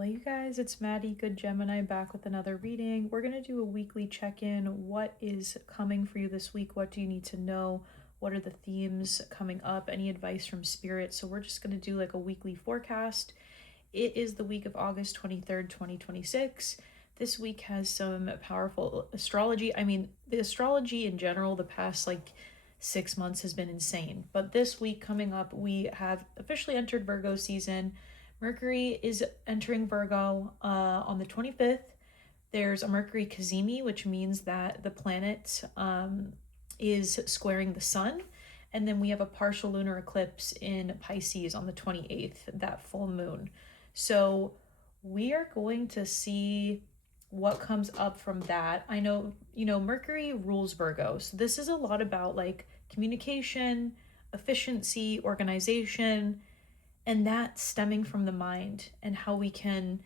Hello you guys, it's Maddie, Good Gemini, back with another reading. We're going to do a weekly check-in. What is coming for you this week? What do you need to know? What are the themes coming up? Any advice from Spirit? So we're just going to do like a weekly forecast. It is the week of August 23rd, 2026. This week has some powerful astrology. I mean, the astrology in general, the past 6 months has been insane. But this week coming up, we have officially entered Virgo season. Mercury is entering Virgo on the 25th. There's a Mercury cazimi, which means that the planet is squaring the sun. And then we have a partial lunar eclipse in Pisces on the 28th, that full moon. So we are going to see what comes up from that. I know, Mercury rules Virgo. So this is a lot about communication, efficiency, organization, and that stemming from the mind and how we can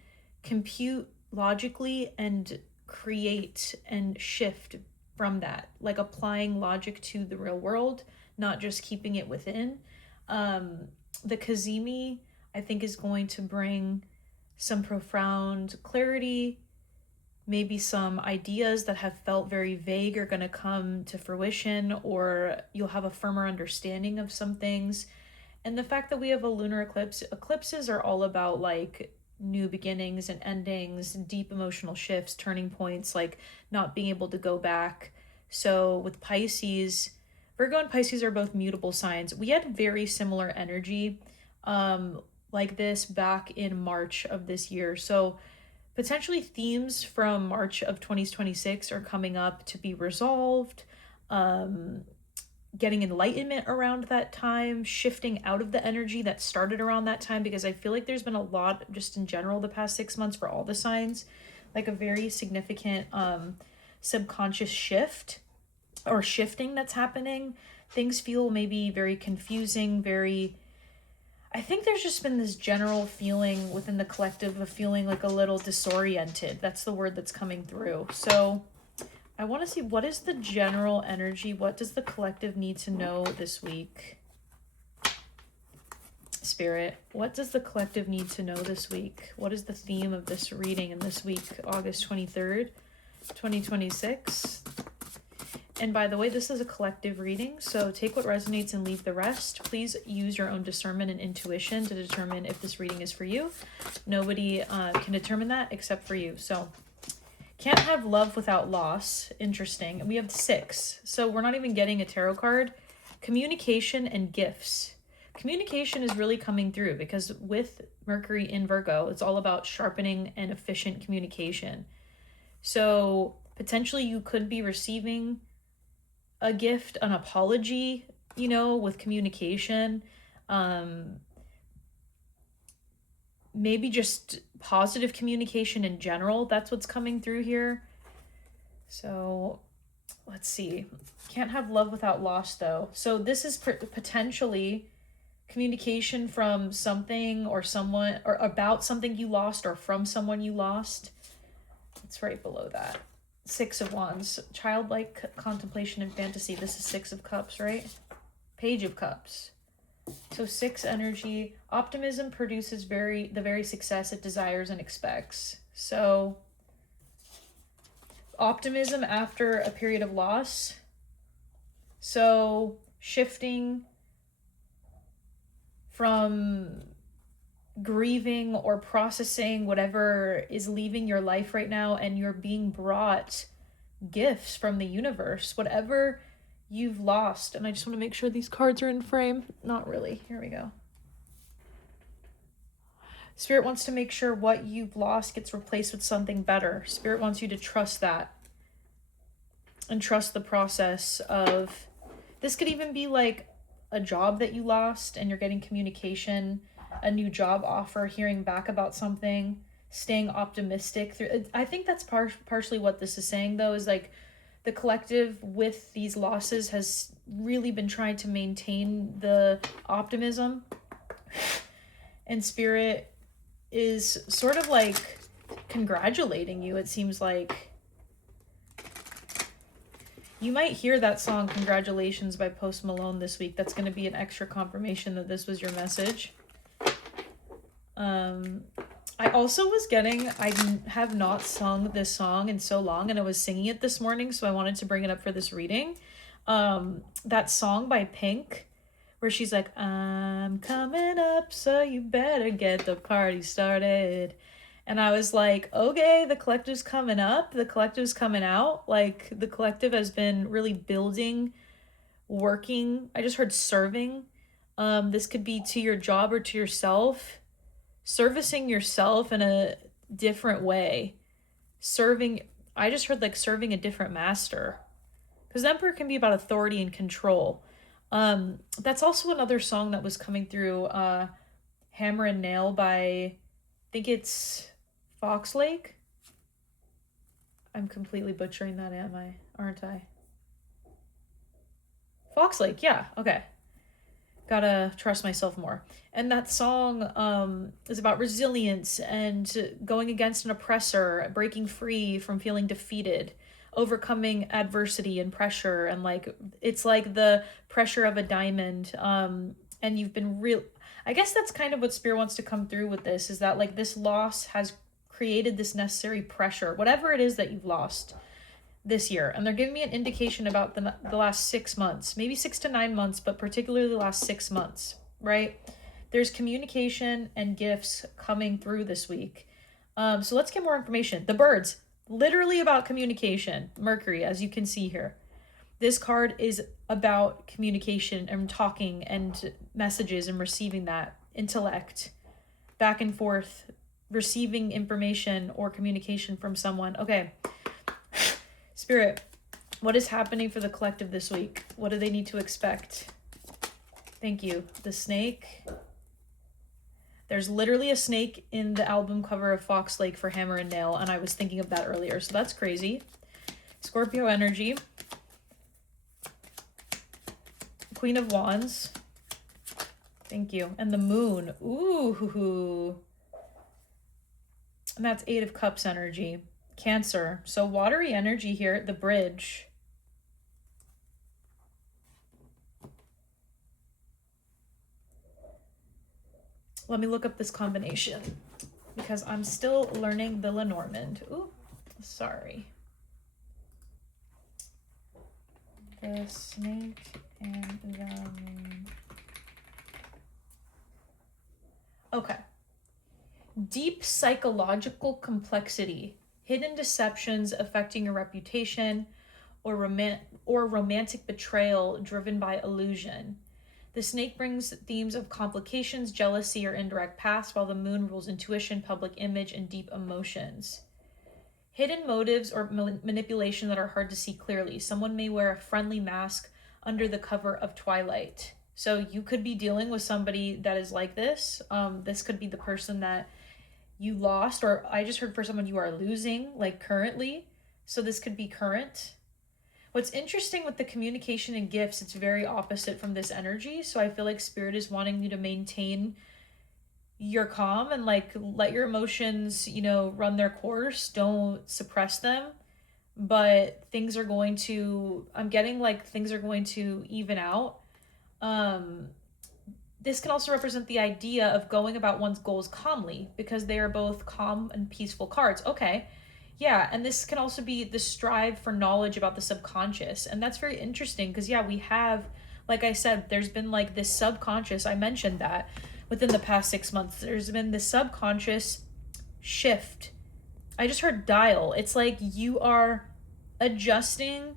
compute logically and create and shift from that, applying logic to the real world, not just keeping it within. The cazimi, I think, is going to bring some profound clarity. Maybe some ideas that have felt very vague are going to come to fruition, or you'll have a firmer understanding of some things. And the fact that we have a lunar eclipses are all about new beginnings and endings, deep emotional shifts, turning points, not being able to go back. So with Pisces, Virgo and Pisces are both mutable signs. We had very similar energy like this back in March of this year. So potentially themes from March of 2026 are coming up to be resolved. Getting enlightenment around that time, shifting out of the energy that started around that time, because I feel like there's been a lot just in general the past 6 months for all the signs, a very significant subconscious shift or shifting that's happening. Things feel maybe very confusing, I think there's just been this general feeling within the collective of feeling a little disoriented. That's the word that's coming through. So I want to see, what is the general energy? What does the collective need to know this week? Spirit, what does the collective need to know this week? What is the theme of this reading in this week, August 23rd, 2026? And by the way, this is a collective reading, so take what resonates and leave the rest. Please use your own discernment and intuition to determine if this reading is for you. Nobody can determine that except for you. So can't have love without loss. Interesting. We have 6. So we're not even getting a tarot card. Communication and gifts. Communication is really coming through because with Mercury in Virgo, it's all about sharpening and efficient communication. So potentially you could be receiving a gift, an apology, with communication. Maybe just positive communication in general. That's what's coming through here. So let's see. Can't have love without loss, though. So this is potentially communication from something or someone, or about something you lost, or from someone you lost. It's right below that. 6 of Wands. Childlike contemplation and fantasy. This is 6 of Cups, right? Page of Cups. So 6 energy. Optimism produces the very success it desires and expects. So optimism after a period of loss. So shifting from grieving or processing whatever is leaving your life right now, and you're being brought gifts from the universe, whatever you've lost. And I just want to make sure these cards are in frame. Not really. Here we go. Spirit wants to make sure what you've lost gets replaced with something better. Spirit wants you to trust that and trust the process of, this could even be a job that you lost and you're getting communication, a new job offer, hearing back about something, staying optimistic through. I think that's partially what this is saying, though, is the collective with these losses has really been trying to maintain the optimism, and Spirit is sort of congratulating you. It seems like you might hear that song Congratulations by Post Malone this week. That's going to be an extra confirmation that this was your message. I also was getting, I have not sung this song in so long, and I was singing it this morning, so I wanted to bring it up for this reading. That song by Pink, where she's like, I'm coming up, so you better get the party started. And I was like, okay, the collective's coming up, the collective's coming out. Like, the collective has been really building, working. I just heard serving. This could be to your job or to yourself, servicing yourself in a different way. Serving, I just heard like serving a different master. Because Emperor can be about authority and control. That's also another song that was coming through, Hammer and Nail by, I think it's Fox Lake. I'm completely butchering that, aren't I? Fox Lake, yeah, okay. Gotta trust myself more. And that song is about resilience and going against an oppressor, breaking free from feeling defeated, overcoming adversity and pressure, and like it's like the pressure of a diamond. And you've been real. I guess that's kind of what Spirit wants to come through with this, is that like this loss has created this necessary pressure, whatever it is that you've lost this year. And they're giving me an indication about the last 6 months, maybe 6 to 9 months, but particularly the last 6 months, right? There's communication and gifts coming through this week. So let's get more information. The birds, literally about communication. Mercury, as you can see here. This card is about communication and talking and messages and receiving that. Intellect, back and forth, receiving information or communication from someone. Okay. Spirit, what is happening for the collective this week? What do they need to expect? Thank you. The snake. There's literally a snake in the album cover of Fox Lake for Hammer and Nail, and I was thinking of that earlier, so that's crazy. Scorpio energy. Queen of Wands. Thank you. And the moon. Ooh. And that's 8 of Cups energy. Cancer. So watery energy here at the bridge. Let me look up this combination because I'm still learning the Lenormand. Ooh, sorry. The snake and the moon. Okay. Deep psychological complexity. Hidden deceptions affecting your reputation, or romantic betrayal driven by illusion. The snake brings themes of complications, jealousy, or indirect past, while the moon rules intuition, public image, and deep emotions. Hidden motives or manipulation that are hard to see clearly. Someone may wear a friendly mask under the cover of twilight. So you could be dealing with somebody that is like this. This could be the person that you lost, or I just heard for someone you are losing, like currently. So this could be current. What's interesting with the communication and gifts, it's very opposite from this energy. So I feel like Spirit is wanting you to maintain your calm and like let your emotions, run their course. Don't suppress them. But things are going to, I'm getting like things are going to even out. This can also represent the idea of going about one's goals calmly, because they are both calm and peaceful cards. Okay. Yeah, and this can also be the strive for knowledge about the subconscious. And that's very interesting because, yeah, we have, like I said, there's been like this subconscious, I mentioned that within the past 6 months, there's been this subconscious shift. I just heard dial. It's like you are adjusting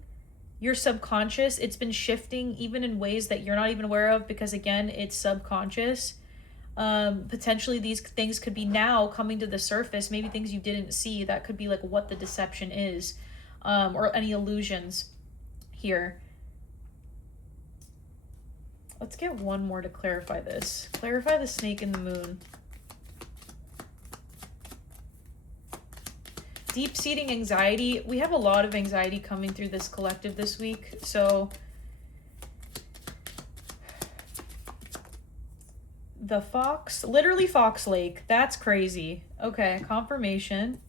your subconscious. It's been shifting even in ways that you're not even aware of because, again, it's subconscious. Potentially these things could be now coming to the surface, maybe things you didn't see. That could be like what the deception is, or any illusions here. Let's get one more to clarify this. Clarify the snake and the moon. Deep-seating anxiety. We have a lot of anxiety coming through this collective this week, so the fox, literally Fox Lake. That's crazy. Okay, confirmation.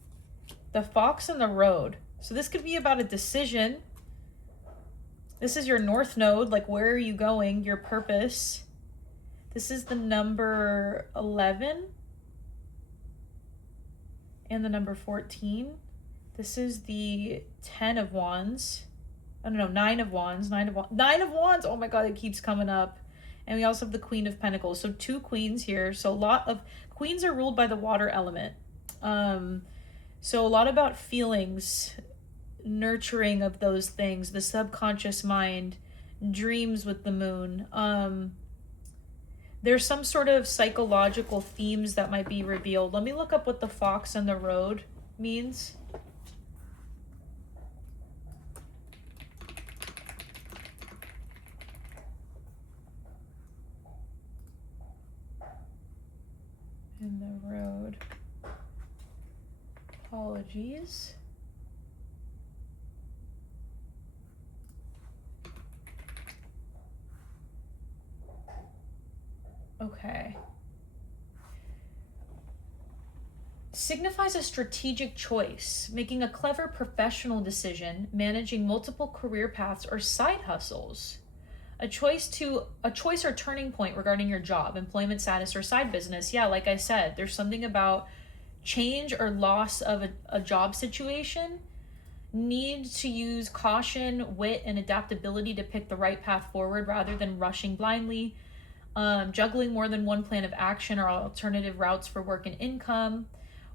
The fox and the road. So this could be about a decision. This is your north node. Like, where are you going? Your purpose. This is the number 11. and the number 14. This is the 10 of Wands. I don't know, 9 of Wands, 9 of Wands, 9 of Wands. Oh my God, it keeps coming up. And we also have the Queen of Pentacles. So 2 queens here. So a lot of queens are ruled by the water element. So a lot about feelings, nurturing of those things, the subconscious mind, dreams with the moon. There's some sort of psychological themes that might be revealed. Let me look up what the fox and the road means. And the road. Apologies. Okay. Signifies a strategic choice, making a clever professional decision, managing multiple career paths or side hustles. A choice or turning point regarding your job, employment status, or side business. Yeah, like I said, there's something about change or loss of a job situation. Need to use caution, wit, and adaptability to pick the right path forward rather than rushing blindly. Juggling more than one plan of action or alternative routes for work and income.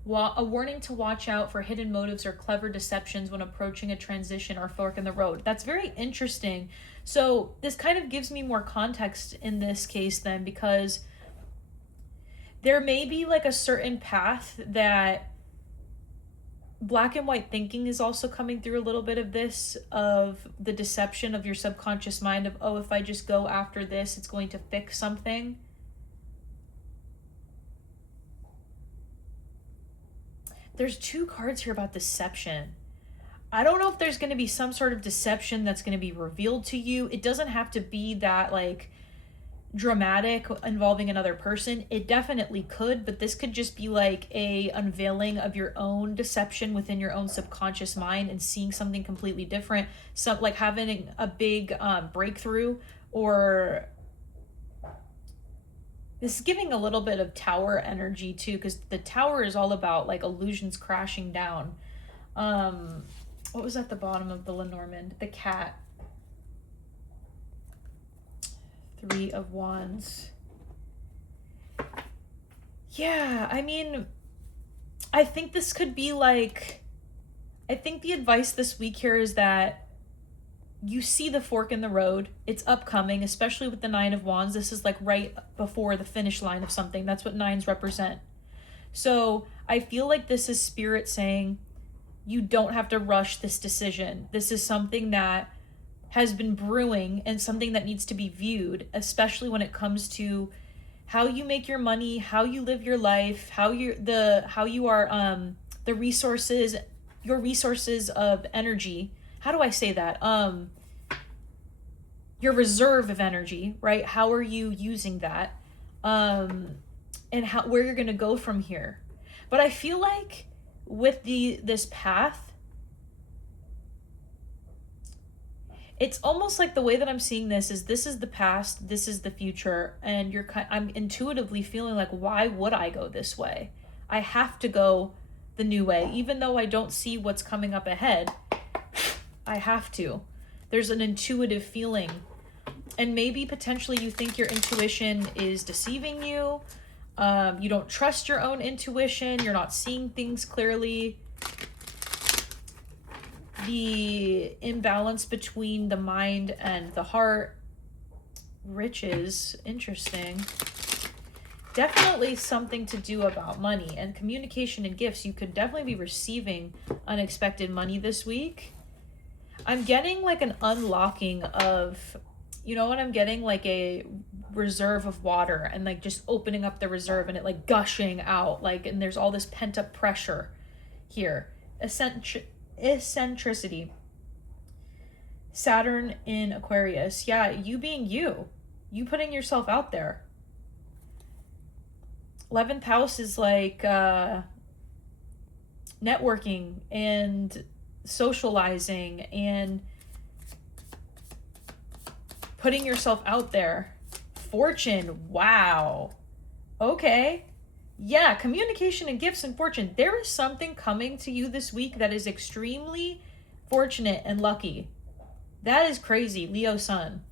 A warning to watch out for hidden motives or clever deceptions when approaching a transition or fork in the road. That's very interesting. So this kind of gives me more context in this case then, because there may be like a certain path that black and white thinking is also coming through a little bit of this, of the deception of your subconscious mind of, oh, if I just go after this, it's going to fix something. There's 2 cards here about deception. I don't know if there's going to be some sort of deception that's going to be revealed to you. It doesn't have to be that like dramatic involving another person. It definitely could, but this could just be like a unveiling of your own deception within your own subconscious mind and seeing something completely different. So like having a big breakthrough, or this is giving a little bit of tower energy too, because the tower is all about like illusions crashing down. What was at the bottom of the Lenormand? The cat. 3 of Wands. Yeah, I mean, I think this could be like, I think the advice this week here is that you see the fork in the road. It's upcoming, especially with the 9 of Wands. This is like right before the finish line of something. That's what 9s represent. So I feel like this is spirit saying, you don't have to rush this decision. This is something that has been brewing and something that needs to be viewed, especially when it comes to how you make your money, how you live your life, how you are the resources, your resources of energy. How do I say that? Your reserve of energy, right? How are you using that? And where you're going to go from here. But I feel like with this path, it's almost like the way that I'm seeing this is the past, this is the future, and I'm intuitively feeling like, why would I go this way? I have to go the new way, even though I don't see what's coming up ahead. I have to. There's an intuitive feeling, and maybe potentially you think your intuition is deceiving you. You don't trust your own intuition. You're not seeing things clearly. The imbalance between the mind and the heart. Riches, interesting. Definitely something to do about money and communication and gifts. You could definitely be receiving unexpected money this week. I'm getting like an unlocking of, you know what I'm getting? Like a reserve of water, and like just opening up the reserve and it like gushing out, like, and there's all this pent up pressure here. Eccentricity. Saturn in Aquarius. Yeah, you being you putting yourself out there. 11th house is like networking and socializing and putting yourself out there. Fortune. Wow. Okay. Yeah, communication and gifts and fortune. There is something coming to you this week that is extremely fortunate and lucky. That is crazy, Leo sun.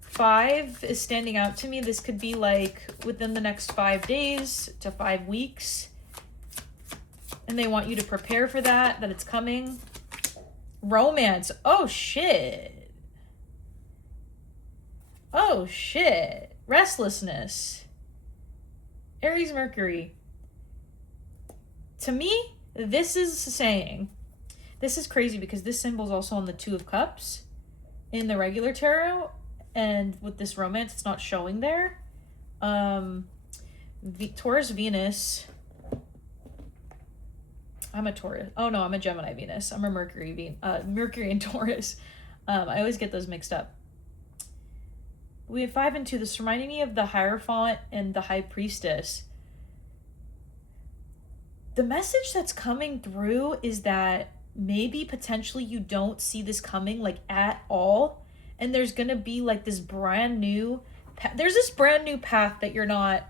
5 is standing out to me. This could be like within the next 5 days to 5 weeks. And they want you to prepare for that it's coming. Romance. Oh, shit. Oh, shit. Restlessness. Aries Mercury. To me, this is saying, this is crazy because this symbol is also on the 2 of Cups in the regular tarot. And with this romance, it's not showing there. Taurus Venus. I'm a Taurus. Oh no, I'm a Gemini Venus. I'm a Mercury and Taurus. I always get those mixed up. We have 5 and 2. This reminding me of the Hierophant and the High Priestess. The message that's coming through is that maybe potentially you don't see this coming like at all. And there's going to be like this brand new, there's this brand new path that you're not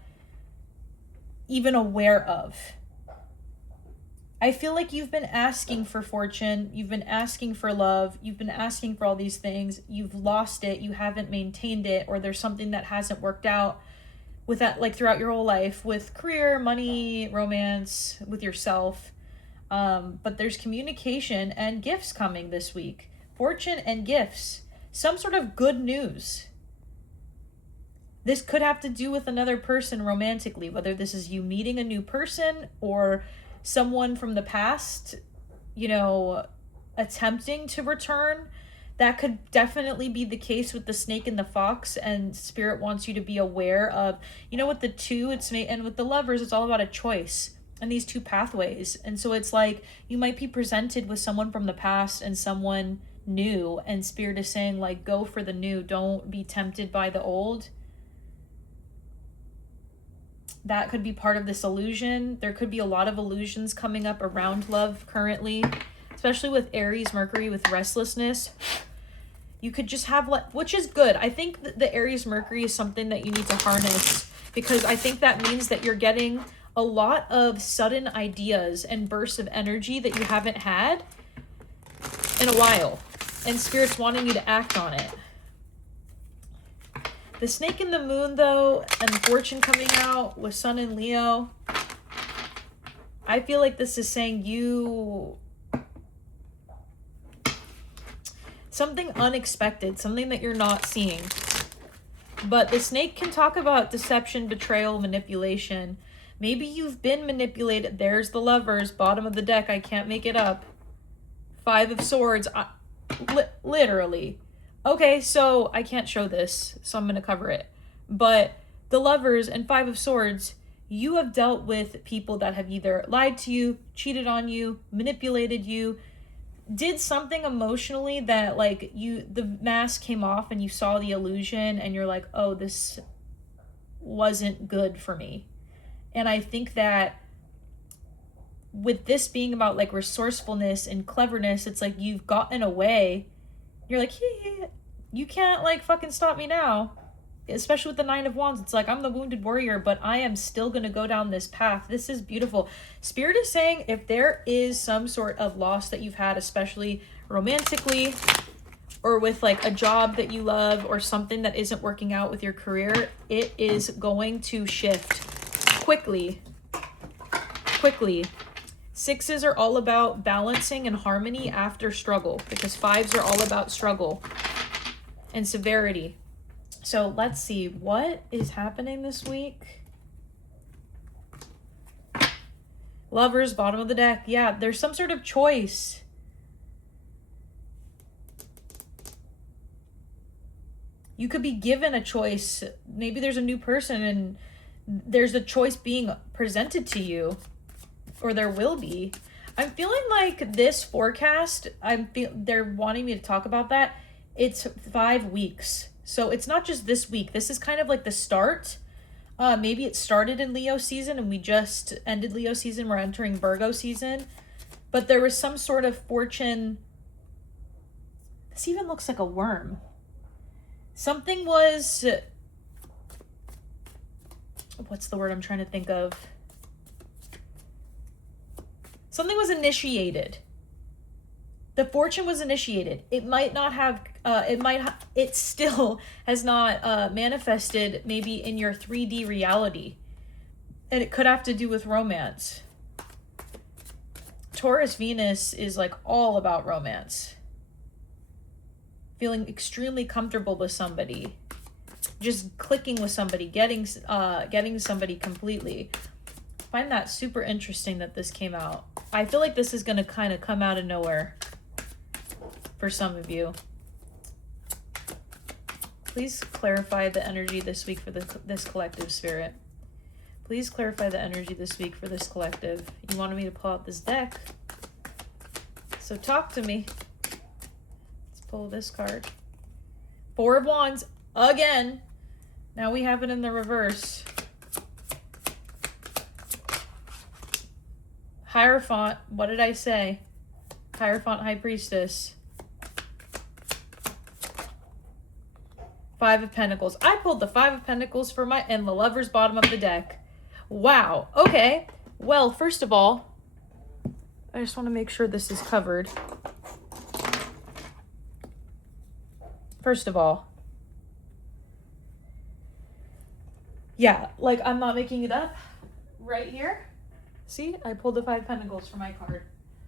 even aware of. I feel like you've been asking for fortune, you've been asking for love, you've been asking for all these things, you've lost it, you haven't maintained it, or there's something that hasn't worked out with that, like throughout your whole life, with career, money, romance, with yourself. But there's communication and gifts coming this week. Fortune and gifts. Some sort of good news. This could have to do with another person romantically, whether this is you meeting a new person or someone from the past, you know, attempting to return. That could definitely be the case with the snake and the fox, and Spirit wants you to be aware of, you know, with the 2, and with the Lovers, it's all about a choice and these 2 pathways. And so it's like you might be presented with someone from the past and someone new, and Spirit is saying like, go for the new, don't be tempted by the old. That could be part of this illusion. There could be a lot of illusions coming up around love currently, especially with Aries Mercury, with restlessness. You could just have, which is good. I think the Aries Mercury is something that you need to harness, because I think that means that you're getting a lot of sudden ideas and bursts of energy that you haven't had in a while, and Spirit's wanting you to act on it. The snake and the moon, though, and fortune coming out with Sun and Leo, I feel like this is saying you something unexpected, something that you're not seeing. But the snake can talk about deception, betrayal, manipulation. Maybe you've been manipulated. There's the Lovers, bottom of the deck. I can't make it up. 5 of Swords. Literally. Okay, so I can't show this, so I'm going to cover it. But the Lovers and 5 of Swords, you have dealt with people that have either lied to you, cheated on you, manipulated you, did something emotionally that like the mask came off and you saw the illusion and you're like, oh, this wasn't good for me. And I think that with this being about like resourcefulness and cleverness, it's like you've gotten away. You're like, hey, you can't like fucking stop me now. Especially with the 9 of Wands, it's like, I'm the wounded warrior, but I am still going to go down this path. This is beautiful. Spirit is saying if there is some sort of loss that you've had, especially romantically, or with like a job that you love, or something that isn't working out with your career, it is going to shift quickly. Quickly. 6s are all about balancing and harmony after struggle, because 5s are all about struggle and severity. So let's see, what is happening this week? Lovers, bottom of the deck. Yeah, there's some sort of choice. You could be given a choice. Maybe there's a new person and there's a choice being presented to you, or there will be. I'm feeling like this forecast, they're wanting me to talk about that. It's 5 weeks. So it's not just this week. This is kind of like the start. Maybe it started in Leo season and we just ended Leo season. We're entering Virgo season. But there was some sort of fortune. This even looks like a worm. Something was what's the word I'm trying to think of? Something was initiated. The fortune was initiated. It might not have, it still has not manifested maybe in your 3D reality. And it could have to do with romance. Taurus Venus is like all about romance. Feeling extremely comfortable with somebody. Just clicking with somebody, getting somebody completely. Find that super interesting that this came out. I feel like this is going to kind of come out of nowhere for some of you. Please clarify the energy this week for this collective, Spirit. Please clarify the energy this week for this collective. You wanted me to pull out this deck, so talk to me. Let's pull this card. Four of Wands again. Now we have it in the reverse. Hierophant, what did I say? Hierophant, High Priestess. Five of Pentacles. I pulled the Five of Pentacles for and the Lover's bottom of the deck. Wow. Okay. Well, first of all, I just want to make sure this is covered. First of all, yeah, like I'm not making it up. Right here. See, I pulled the Five of Pentacles for my card.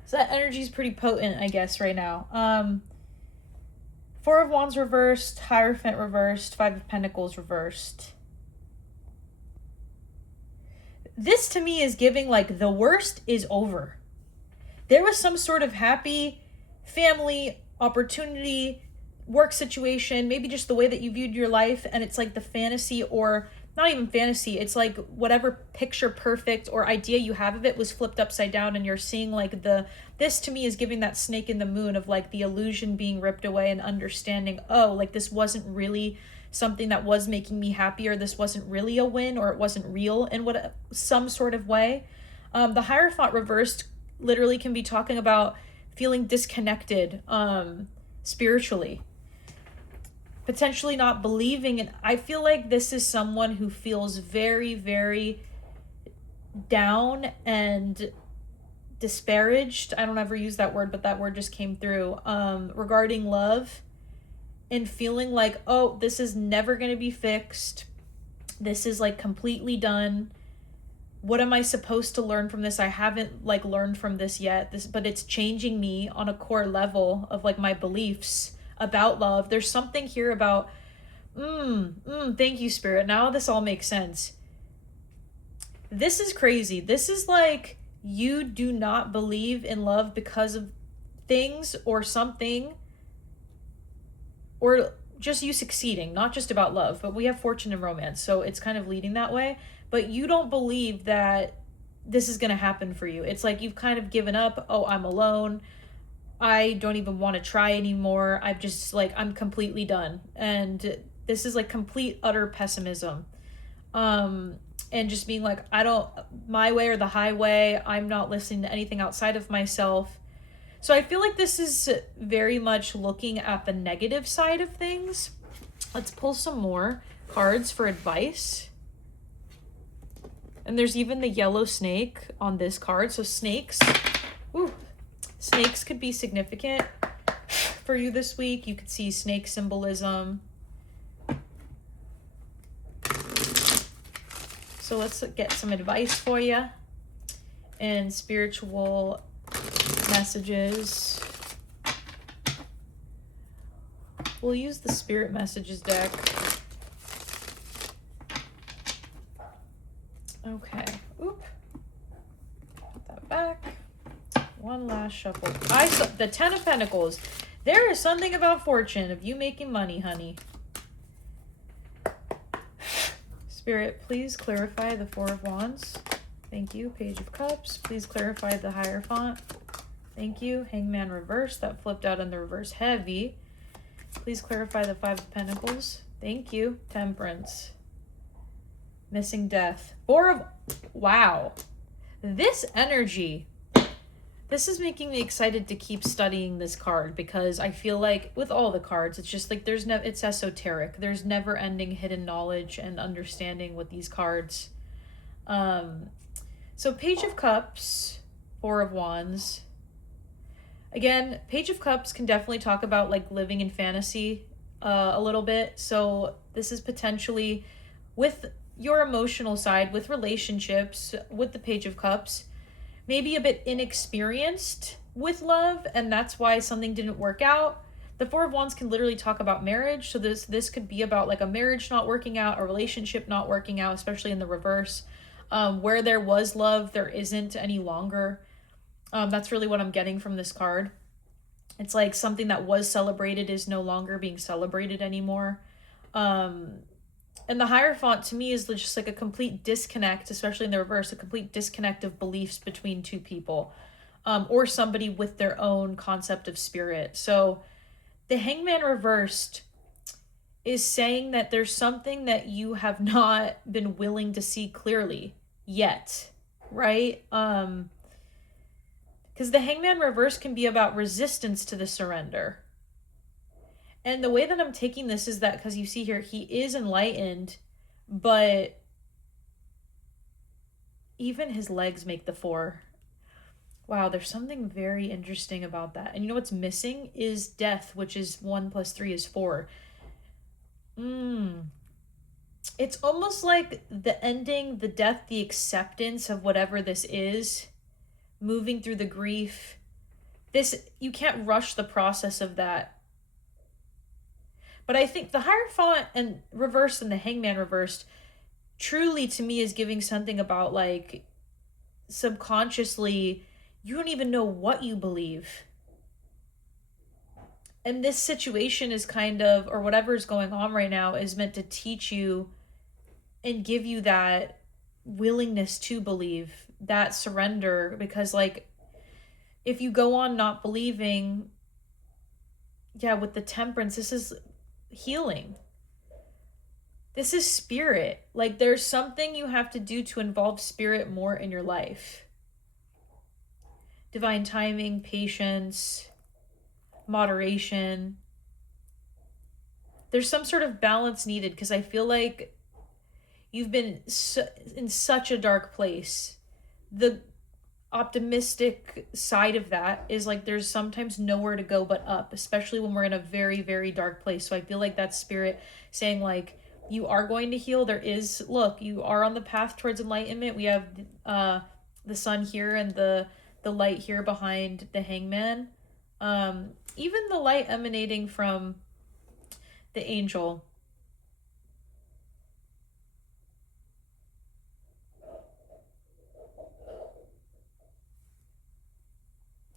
So that energy is pretty potent, I guess, right now. Four of Wands reversed, Hierophant reversed, Five of Pentacles reversed. This to me is giving like the worst is over. There was some sort of happy family, opportunity, work situation, maybe just the way that you viewed your life, and it's like the fantasy, or not even fantasy, it's like whatever picture perfect or idea you have of it was flipped upside down, and you're seeing like this to me is giving that snake in the moon of like the illusion being ripped away and understanding, oh, like this wasn't really something that was making me happy, or this wasn't really a win, or it wasn't real in some sort of way. The Hierophant reversed literally can be talking about feeling disconnected spiritually, potentially not believing. And I feel like this is someone who feels very, very down and disparaged. I don't ever use that word, but that word just came through, regarding love, and feeling like, oh, this is never going to be fixed. This is like completely done. What am I supposed to learn from this? I haven't like learned from this yet. But it's changing me on a core level of like my beliefs about love. There's something here about, thank you, Spirit. Now this all makes sense. This is crazy. This is like, you do not believe in love because of things or something, or just you succeeding, not just about love, but we have fortune and romance, so it's kind of leading that way. But you don't believe that this is going to happen for you. It's like you've kind of given up. Oh, I'm alone. I don't even want to try anymore. I'm completely done. And this is like complete, utter pessimism. And just being like, my way or the highway, I'm not listening to anything outside of myself. So I feel like this is very much looking at the negative side of things. Let's pull some more cards for advice. And there's even the yellow snake on this card. So snakes could be significant for you this week. You could see snake symbolism. So let's get some advice for you and spiritual messages. We'll use the Spirit Messages deck. Okay. Oop. Put that back. One last shuffle. I saw the Ten of Pentacles. There is something about fortune, of you making money, honey. Spirit, please clarify the Four of Wands. Thank you. Page of Cups. Please clarify the Hierophant. Thank you. Hangman reverse. That flipped out in the reverse heavy. Please clarify the Five of Pentacles. Thank you. Temperance. Missing Death. Wow. This energy. This is making me excited to keep studying this card, because I feel like with all the cards, it's just like it's esoteric. There's never ending hidden knowledge and understanding with these cards. So Page of Cups, Four of Wands. Again, Page of Cups can definitely talk about like living in fantasy a little bit. So this is potentially with your emotional side, with relationships, with the Page of Cups, maybe a bit inexperienced with love, and that's why something didn't work out. The Four of Wands can literally talk about marriage, so this could be about like a marriage not working out, a relationship not working out, especially in the reverse. Where there was love, there isn't any longer. That's really what I'm getting from this card. It's like something that was celebrated is no longer being celebrated anymore. And the Hierophant to me is just like a complete disconnect, especially in the reverse, a complete disconnect of beliefs between two people, or somebody with their own concept of spirit. So the Hangman reversed is saying that there's something that you have not been willing to see clearly yet, right? Because the Hangman reverse can be about resistance to the surrender. And the way that I'm taking this is that, because you see here, he is enlightened, but even his legs make the four. Wow, there's something very interesting about that. And you know what's missing is death, which is 1 + 3 is 4. It's almost like the ending, the death, the acceptance of whatever this is, moving through the grief. This, you can't rush the process of that. But I think the Hierophant and reversed and the Hangman reversed truly to me is giving something about like subconsciously you don't even know what you believe. And this situation is kind of, or whatever is going on right now is meant to teach you and give you that willingness to believe, that surrender, because like if you go on not believing, yeah, with the Temperance, this is healing. This is spirit. Like there's something you have to do to involve spirit more in your life. Divine timing, patience, moderation. There's some sort of balance needed because I feel like you've been in such a dark place. The optimistic side of that is like there's sometimes nowhere to go but up, especially when we're in a very, very dark place. So I feel like that's spirit saying like you are going to heal. There is, look, you are on the path towards enlightenment. We have the sun here and the light here behind the Hangman. Even the light emanating from the angel.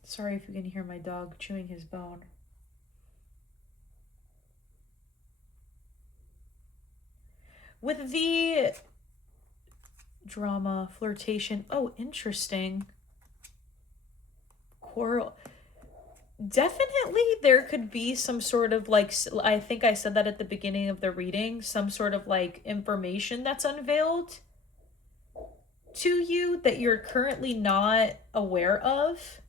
Sorry if you can hear my dog chewing his bone. With the drama, flirtation, oh, interesting. Quarrel. Definitely there could be some sort of like, I think I said that at the beginning of the reading, some sort of like information that's unveiled to you that you're currently not aware of.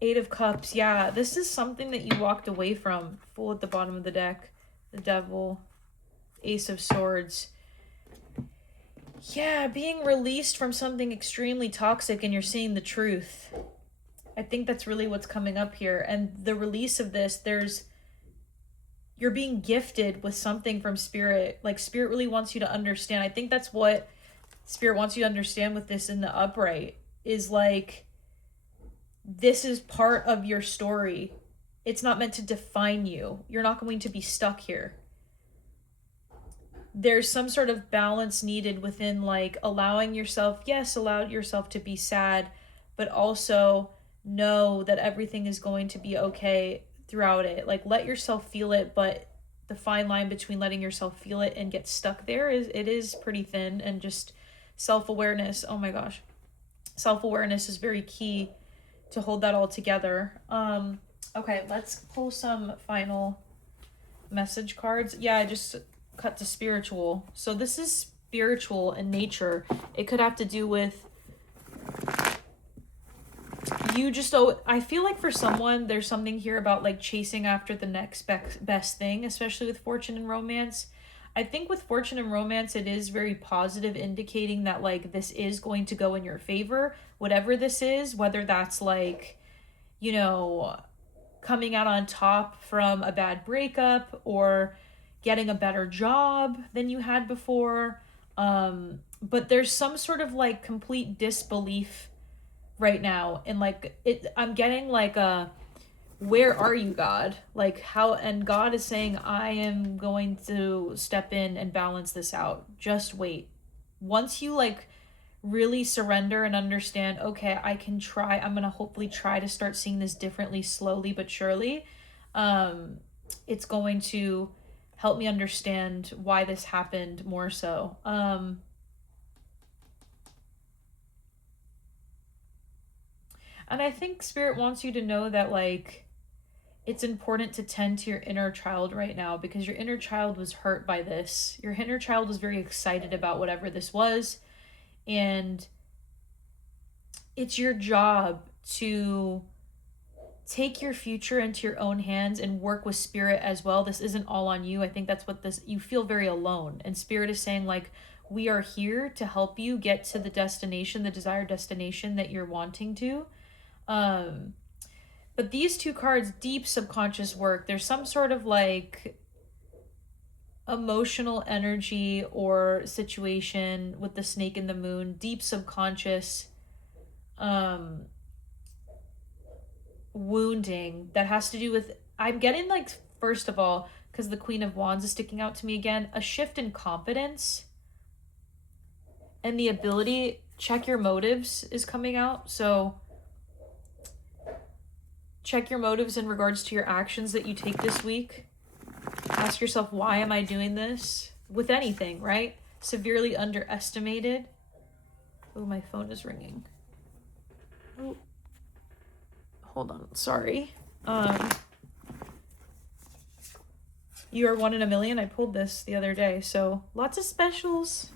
8 of Cups, yeah, this is something that you walked away from. Fool at the bottom of the deck, the Devil, Ace of Swords. Yeah, being released from something extremely toxic and you're seeing the truth. I think that's really what's coming up here. And the release of this, you're being gifted with something from Spirit. Like Spirit really wants you to understand. I think that's what Spirit wants you to understand with this in the upright is like, this is part of your story. It's not meant to define you. You're not going to be stuck here. There's some sort of balance needed within like allowing yourself, yes, allow yourself to be sad, but also know that everything is going to be okay throughout it. Like let yourself feel it, but the fine line between letting yourself feel it and get stuck there is pretty thin. And just self-awareness, oh my gosh, self-awareness is very key to hold that all together. Okay, let's pull some final message cards. Yeah, I just cut to spiritual. So this is spiritual in nature. It could have to do with you just, I feel like for someone, there's something here about like chasing after the next best thing, especially with fortune and romance. I think with fortune and romance, it is very positive, indicating that like this is going to go in your favor, whatever this is, whether that's like, you know, coming out on top from a bad breakup or getting a better job than you had before. But there's some sort of like complete disbelief right now. And like I'm getting like a, where are you, God? Like how, and God is saying, I am going to step in and balance this out. Just wait. Once you like really surrender and understand, okay, I can try, I'm gonna hopefully try to start seeing this differently, slowly but surely. It's going to help me understand why this happened more so. And I think Spirit wants you to know that like it's important to tend to your inner child right now, because your inner child was hurt by this. Your inner child was very excited about whatever this was, and it's your job to take your future into your own hands and work with Spirit as well. This isn't all on you. I think that's what this, you feel very alone, and Spirit is saying like, we are here to help you get to the destination, the desired destination that you're wanting to. But these two cards, deep subconscious work, there's some sort of like emotional energy or situation with the snake and the moon, deep subconscious wounding that has to do with, I'm getting like, first of all, because the Queen of Wands is sticking out to me again, a shift in confidence and the ability, check your motives is coming out. So check your motives in regards to your actions that you take this week. Ask yourself, why am I doing this? With anything, right? Severely underestimated. Oh, my phone is ringing. Oh, hold on. Sorry. You are 1 in a million. I pulled this the other day. So lots of specials.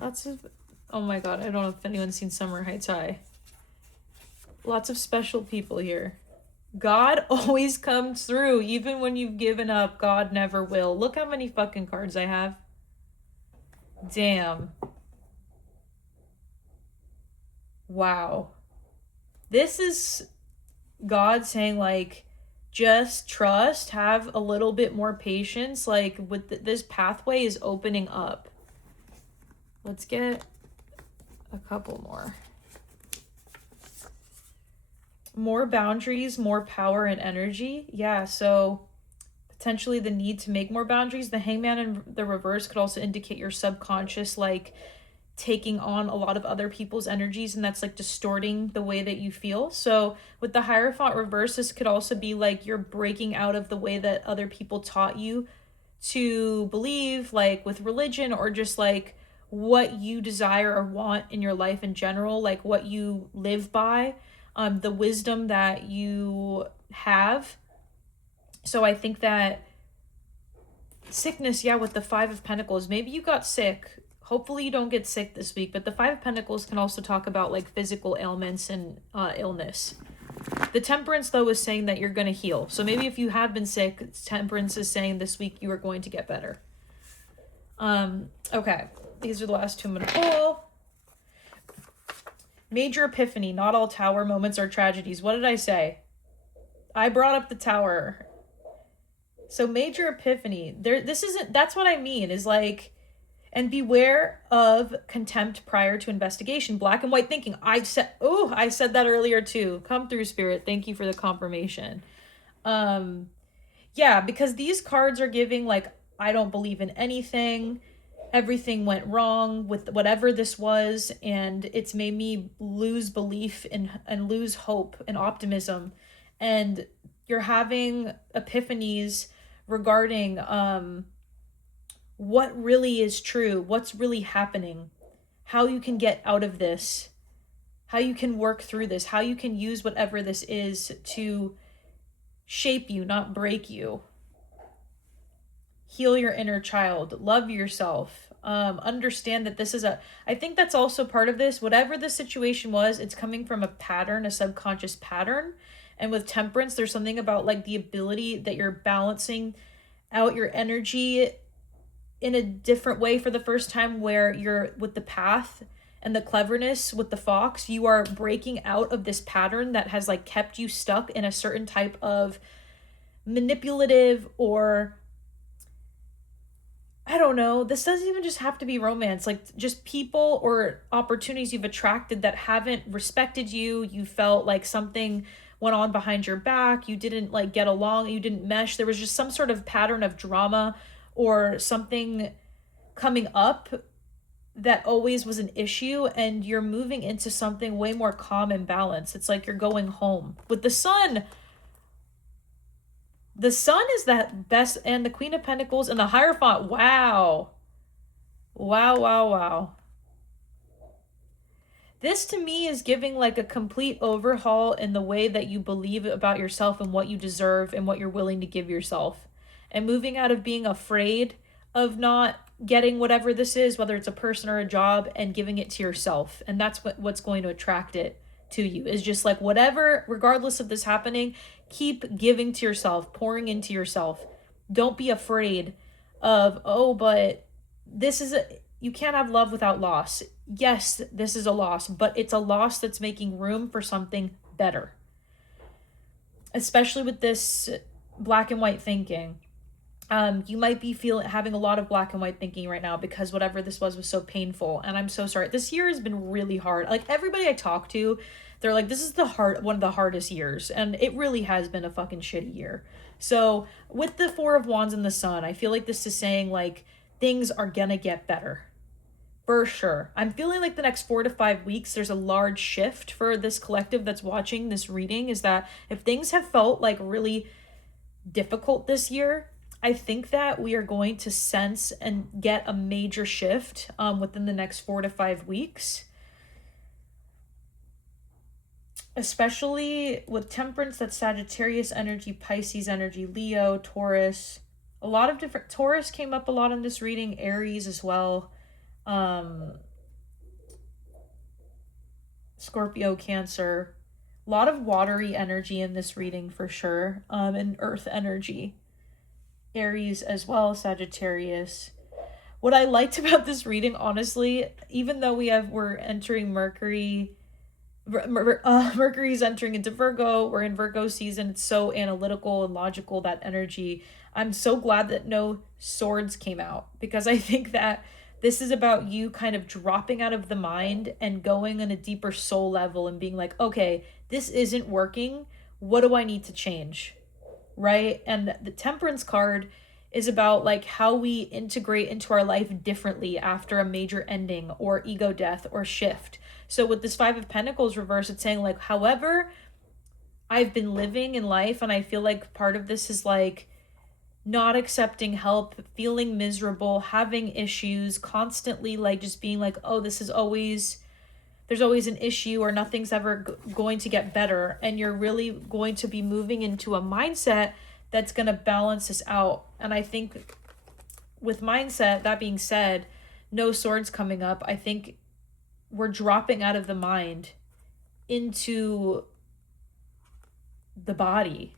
Lots of, oh my God. I don't know if anyone's seen Summer Heights High. Lots of special people here. God always comes through. Even when you've given up, God never will. Look how many fucking cards I have. Damn. Wow. This is God saying like, just trust, have a little bit more patience. Like with this pathway is opening up. Let's get a couple more. More boundaries, more power and energy. Yeah, so potentially the need to make more boundaries. The Hangman in the reverse could also indicate your subconscious like taking on a lot of other people's energies, and that's like distorting the way that you feel. So with the Hierophant reverse, this could also be like you're breaking out of the way that other people taught you to believe, like with religion, or just like what you desire or want in your life in general, like what you live by. The wisdom that you have. So I think that sickness, yeah, with the 5 of Pentacles, maybe you got sick. Hopefully you don't get sick this week, but the 5 of Pentacles can also talk about like physical ailments and illness. The Temperance, though, is saying that you're going to heal. So maybe if you have been sick, Temperance is saying this week you are going to get better. Okay, these are the last 2 I'm going to pull. Major epiphany. Not all tower moments are tragedies. What did I say? I brought up the tower. So major epiphany. This isn't, that's what I mean, is like, and beware of contempt prior to investigation. Black and white thinking. I said that earlier too. Come through, Spirit. Thank you for the confirmation. Yeah, because these cards are giving like, I don't believe in anything. Everything went wrong with whatever this was, and it's made me lose belief and lose hope and optimism. And you're having epiphanies regarding what really is true, what's really happening, how you can get out of this, how you can work through this, how you can use whatever this is to shape you, not break you. Heal your inner child, love yourself, understand that this is I think that's also part of this. Whatever the situation was, it's coming from a pattern, a subconscious pattern. And with Temperance, there's something about like the ability that you're balancing out your energy in a different way for the first time, where you're with the path and the cleverness with the fox, you are breaking out of this pattern that has like kept you stuck in a certain type of manipulative, or I don't know, this doesn't even just have to be romance, like just people or opportunities you've attracted that haven't respected you. You felt like something went on behind your back. You didn't like get along. You didn't mesh. There was just some sort of pattern of drama or something coming up that always was an issue, and you're moving into something way more calm and balanced. It's like you're going home. With the sun, the sun is that best, and the Queen of Pentacles and the Hierophant. Wow. Wow, wow, wow. This to me is giving like a complete overhaul in the way that you believe about yourself and what you deserve and what you're willing to give yourself. And moving out of being afraid of not getting whatever this is, whether it's a person or a job, and giving it to yourself. And that's what's going to attract it to you, is just like whatever, regardless of this happening, keep giving to yourself, pouring into yourself. Don't be afraid of, oh, but this is you can't have love without loss. Yes, this is a loss, but it's a loss that's making room for something better. Especially with this black and white thinking. You might be having a lot of black and white thinking right now because whatever this was so painful, and I'm so sorry. This year has been really hard. Like everybody I talk to, they're like, this is one of the hardest years, and it really has been a fucking shitty year. So with the Four of Wands and the Sun, I feel like this is saying like things are gonna get better. For sure. I'm feeling like the next 4 to 5 weeks, there's a large shift for this collective that's watching this reading, is that if things have felt like really difficult this year, I think that we are going to sense and get a major shift within the next 4 to 5 weeks. Especially with Temperance, that's Sagittarius energy, Pisces energy, Leo, Taurus. A lot of different, Taurus came up a lot in this reading, Aries as well. Scorpio, Cancer. A lot of watery energy in this reading for sure. And earth energy. Aries as well, Sagittarius. What I liked about this reading, honestly, even though we're entering Mercury's entering into Virgo, we're in Virgo season, it's so analytical and logical, that energy. I'm so glad that no swords came out, because I think that this is about you kind of dropping out of the mind and going on a deeper soul level and being like, okay, this isn't working. What do I need to change? Right? And the Temperance card is about like how we integrate into our life differently after a major ending or ego death or shift. So with this Five of Pentacles reverse, it's saying like, however I've been living in life, and I feel like part of this is like not accepting help, feeling miserable, having issues, constantly like just being like, oh, there's always an issue, or nothing's ever going to get better. And you're really going to be moving into a mindset that's going to balance this out. And I think with mindset, that being said, no swords coming up, I think we're dropping out of the mind into the body,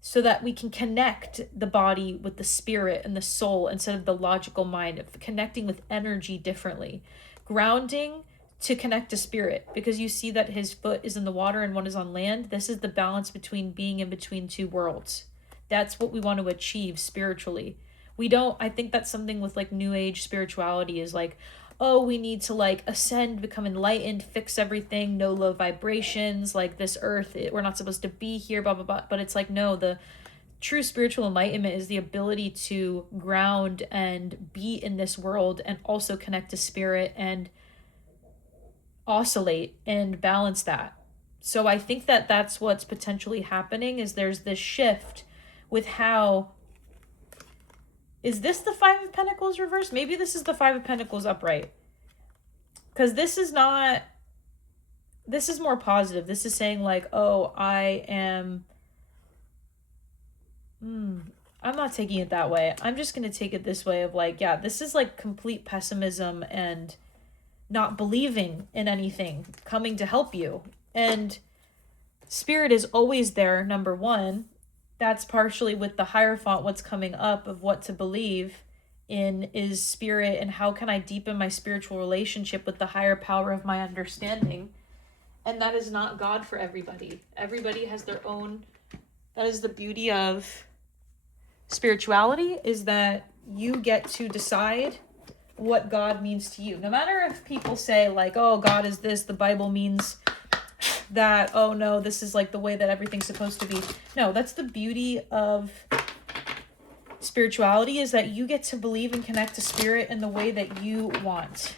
so that we can connect the body with the spirit and the soul instead of the logical mind, of connecting with energy differently. Grounding to connect to spirit, because you see that his foot is in the water and one is on land. This is the balance between being in between two worlds. That's what we want to achieve spiritually. I think that's something with like new age spirituality, is like, oh, we need to like ascend, become enlightened, fix everything, no low vibrations, like this earth, we're not supposed to be here, blah, blah, blah. But it's like, no, the true spiritual enlightenment is the ability to ground and be in this world and also connect to spirit and oscillate and balance that. So I think that that's what's potentially happening, is there's this shift with how... Is this the Five of Pentacles reversed? Maybe this is the Five of Pentacles upright. Because this is more positive. This is saying like, oh, I am... I'm not taking it that way. I'm just going to take it this way of like, yeah, this is like complete pessimism and not believing in anything coming to help you. And spirit is always there, number one. That's partially with the Hierophant, what's coming up of what to believe. in is spirit, and how can I deepen my spiritual relationship with the higher power of my understanding. And that is not God for everybody. Everybody has their own. That is the beauty of spirituality, is that you get to decide what God means to you. No matter if people say like, oh, God is this, the Bible means that, oh no, this is like the way that everything's supposed to be. No, that's the beauty of spirituality, is that you get to believe and connect to spirit in the way that you want.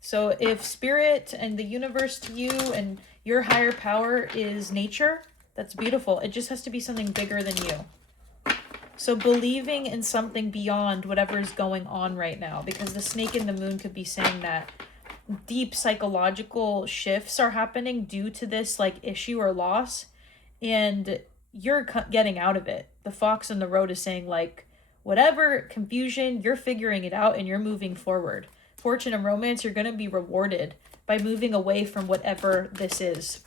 So if spirit and the universe to you and your higher power is nature, that's beautiful. It just has to be something bigger than you. So believing in something beyond whatever is going on right now, because the snake in the moon could be saying that deep psychological shifts are happening due to this like issue or loss, and you're getting out of it. The fox in the road is saying like, whatever confusion, you're figuring it out and you're moving forward. Fortune and romance, you're going to be rewarded by moving away from whatever this is.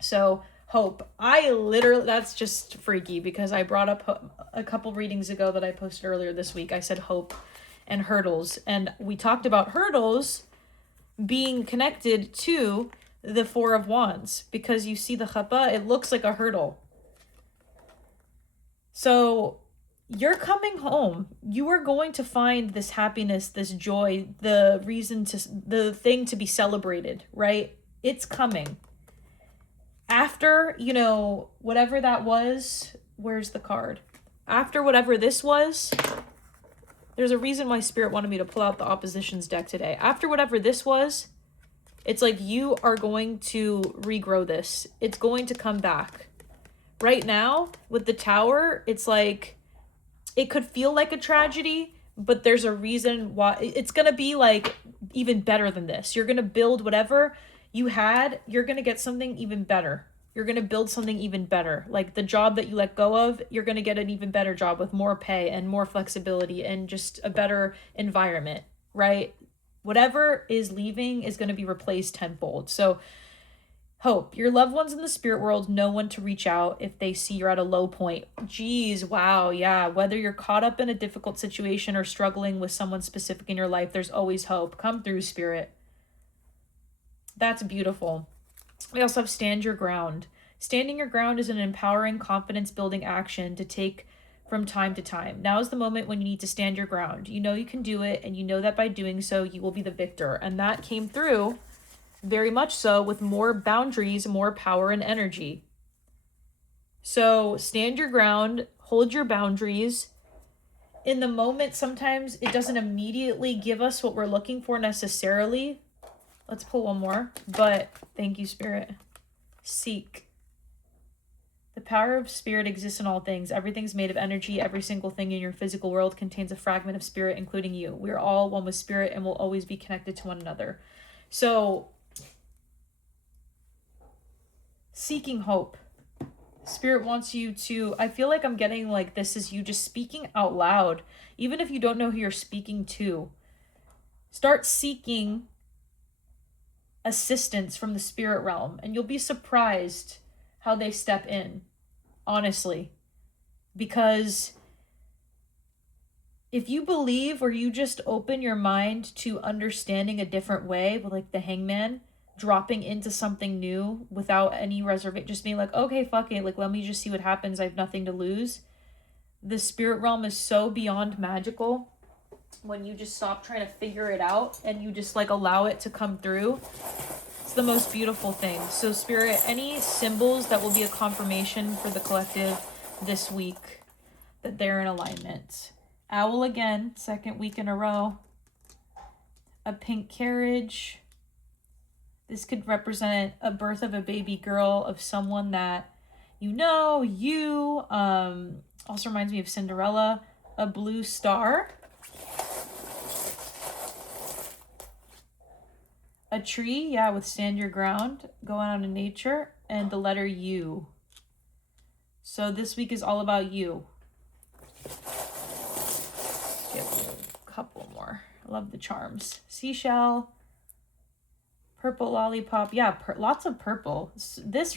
So hope. That's just freaky, because I brought up a couple readings ago that I posted earlier this week. I said hope and hurdles, and we talked about hurdles being connected to the Four of Wands, because you see the chapa, it looks like a hurdle. So you're coming home. You are going to find this happiness, this joy, the thing to be celebrated, right? It's coming. After, whatever that was, where's the card? After whatever this was, there's a reason why Spirit wanted me to pull out the oppositions deck today. After whatever this was, it's like you are going to regrow this. It's going to come back. Right now, with the Tower, it's like, it could feel like a tragedy, but there's a reason why. It's going to be like even better than this. You're going to build whatever you had, you're going to get something even better. You're going to build something even better. Like the job that you let go of, you're going to get an even better job with more pay and more flexibility and just a better environment, right? Whatever is leaving is going to be replaced tenfold. So hope. Your loved ones in the spirit world know when to reach out if they see you're at a low point. Geez, wow, yeah. Whether you're caught up in a difficult situation or struggling with someone specific in your life, there's always hope. Come through, Spirit. That's beautiful. We also have stand your ground. Standing your ground is an empowering, confidence-building action to take from time to time. Now is the moment when you need to stand your ground. You know you can do it, and you know that by doing so, you will be the victor. And that came through very much so with more boundaries, more power and energy. So stand your ground, hold your boundaries. In the moment, sometimes it doesn't immediately give us what we're looking for necessarily. Let's pull one more, but thank you, Spirit. Seek. The power of spirit exists in all things. Everything's made of energy. Every single thing in your physical world contains a fragment of spirit, including you. We are all one with spirit and will always be connected to one another. So, seeking hope. Spirit wants you to, I feel like I'm getting like this is you just speaking out loud. Even if you don't know who you're speaking to, start seeking assistance from the spirit realm, and you'll be surprised how they step in, honestly. Because if you believe, or you just open your mind to understanding a different way, with like the Hangman, dropping into something new without any reservation, just being like, okay, fuck it, like let me just see what happens, I have nothing to lose. The spirit realm is so beyond magical when you just stop trying to figure it out and you just like allow it to come through. It's the most beautiful thing. So Spirit, any symbols that will be a confirmation for the collective this week that they're in alignment? Owl again, second week in a row. A pink carriage. This could represent a birth of a baby girl of someone that also reminds me of Cinderella. A blue star. A tree, yeah, with stand your ground, going out in nature, and the letter U. So this week is all about you. Get a couple more. I love the charms. Seashell, purple lollipop, yeah, lots of purple. This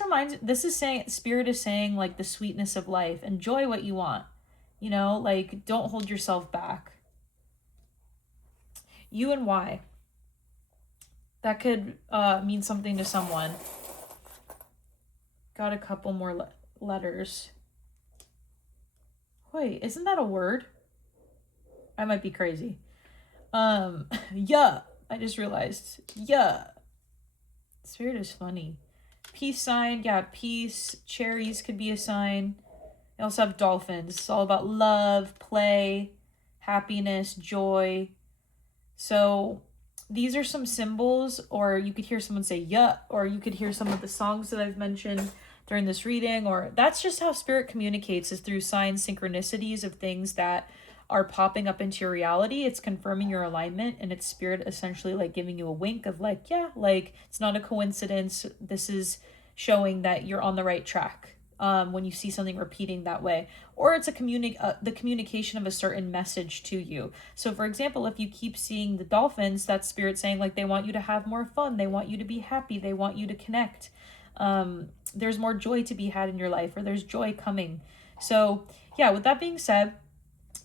is saying, Spirit is saying like the sweetness of life. Enjoy what you want. Like don't hold yourself back. You and why. That could mean something to someone. Got a couple more letters. Wait, isn't that a word? I might be crazy. Yeah. I just realized. Yeah. Spirit is funny. Peace sign. Yeah, peace. Cherries could be a sign. I also have dolphins. It's all about love, play, happiness, joy. So these are some symbols, or you could hear someone say yeah, or you could hear some of the songs that I've mentioned during this reading, or that's just how spirit communicates, is through signs, synchronicities of things that are popping up into your reality. It's confirming your alignment, and it's spirit essentially like giving you a wink of like, yeah, like it's not a coincidence. This is showing that you're on the right track. When you see something repeating that way, or it's the communication of a certain message to you. So for example, if you keep seeing the dolphins, that's spirit saying like they want you to have more fun, they want you to be happy, they want you to connect. There's more joy to be had in your life, or there's joy coming. So yeah, with that being said,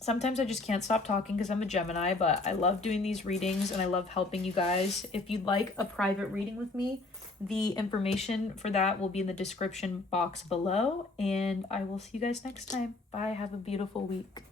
sometimes I just can't stop talking because I'm a Gemini, but I love doing these readings and I love helping you guys. If you'd like a private reading with me, the information for that will be in the description box below, and I will see you guys next time. Bye. Have a beautiful week.